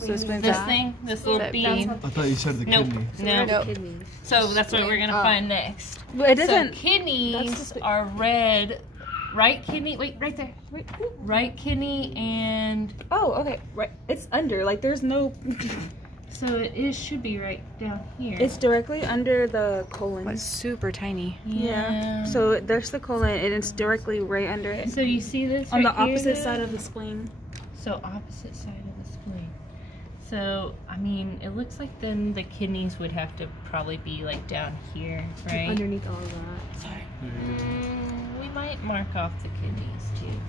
So it's been this thing, this little bean. I thought you said the kidney. No. So that's what we're gonna find next. But it doesn't. So kidneys are red. Right kidney. Wait, right there. Wait. Right kidney and. Oh, okay. Right. It's under. Like there's no. So it should be right down here. It's directly under the colon. It's super tiny. Yeah. So there's the colon, and it's directly right under it. So you see this on right the opposite here, side of the spleen. So opposite side of the spleen. So I mean, it looks like then the kidneys would have to probably be like down here, right? Underneath all of that. Sorry. We might mark off the kidneys too.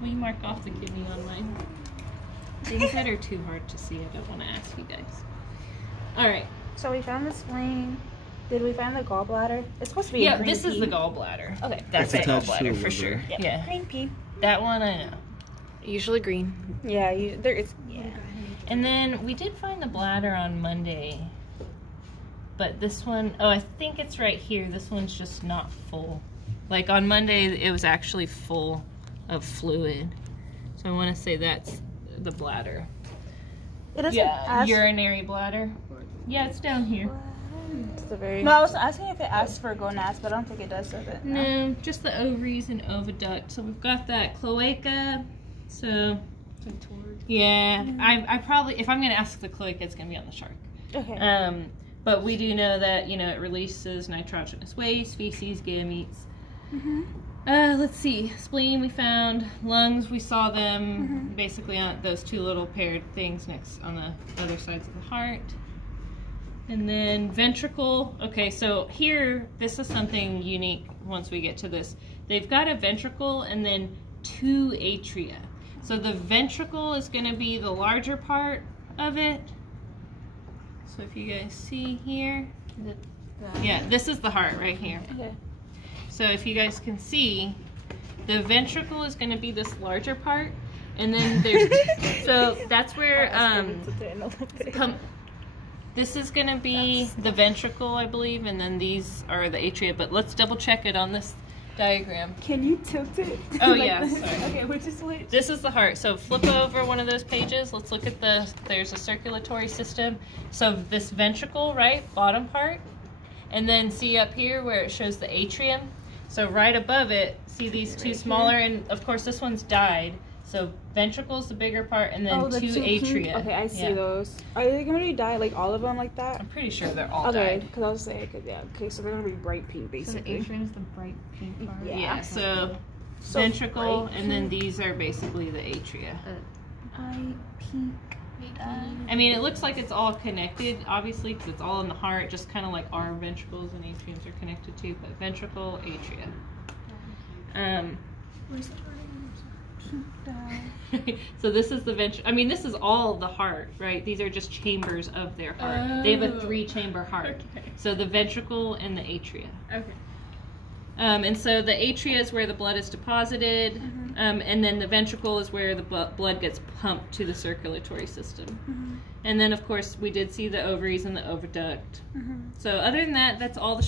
Will you mark off the kidney on mine? Things that are too hard to see, I don't want to ask you guys. All right. So we found the spleen. Did we find the gallbladder? It's supposed to be a green this pea. is the gallbladder. Okay. That's the attached to gallbladder the for sure. liver. Yeah. Green pea. That one I know. Usually green. Yeah, there is. Yeah. And then we did find the bladder on Monday. But this one, oh, I think it's right here. This one's just not full. Like on Monday, it was actually full of fluid. So I want to say that's the bladder. It doesn't Yeah, urinary bladder. Yeah, it's down here. It's the very... No, I was asking if it asks for gonads, but I don't think it does, does it? No, just the ovaries and oviduct. So we've got that cloaca. So, yeah, I probably, if I'm going to ask the cloaca, it's going to be on the shark. Okay. But we do know that, you know, it releases nitrogenous waste, feces, gametes. Let's see, spleen we found, lungs we saw them basically on those two little paired things next on the other sides of the heart. And then ventricle, okay, so here, this is something unique once we get to this. They've got a ventricle and then two atria. So the ventricle is going to be the larger part of it. So if you guys see here, yeah, this is the heart right here. Okay. So if you guys can see, the ventricle is going to be this larger part, and then there's, so that's where, this is going to be the ventricle, I believe, and then these are the atria, but let's double check it on this diagram. Can you tilt it? Oh like yeah, this? sorry. Okay, which is which? This is the heart. So flip over one of those pages. Let's look at there's a circulatory system. So this ventricle, right, bottom part, and then see up here where it shows the atrium. So right above it, see these two smaller, and of course this one's died. So ventricle's the bigger part, and then two atria. Okay, I see those. Are they going to be dyed, like all of them like that? I'm pretty sure they're all okay, dyed. because I was saying, yeah, okay, so they're going to be bright pink, basically. So the atrium is the bright pink part? Yeah. So ventricle, and then these are basically the atria. Pink. I mean, it looks like it's all connected, obviously, because it's all in the heart, just kind of like our ventricles and atriums are connected to, but ventricle, atria. Where's the heart? So this is the ventricle. I mean, this is all the heart, right? These are just chambers of their heart. They have a 3-chamber heart. Okay. So the ventricle and the atria. Okay. And so the atria is where the blood is deposited, and then the ventricle is where the blood gets pumped to the circulatory system. And then, of course, we did see the ovaries and the oviduct. So other than that, that's all the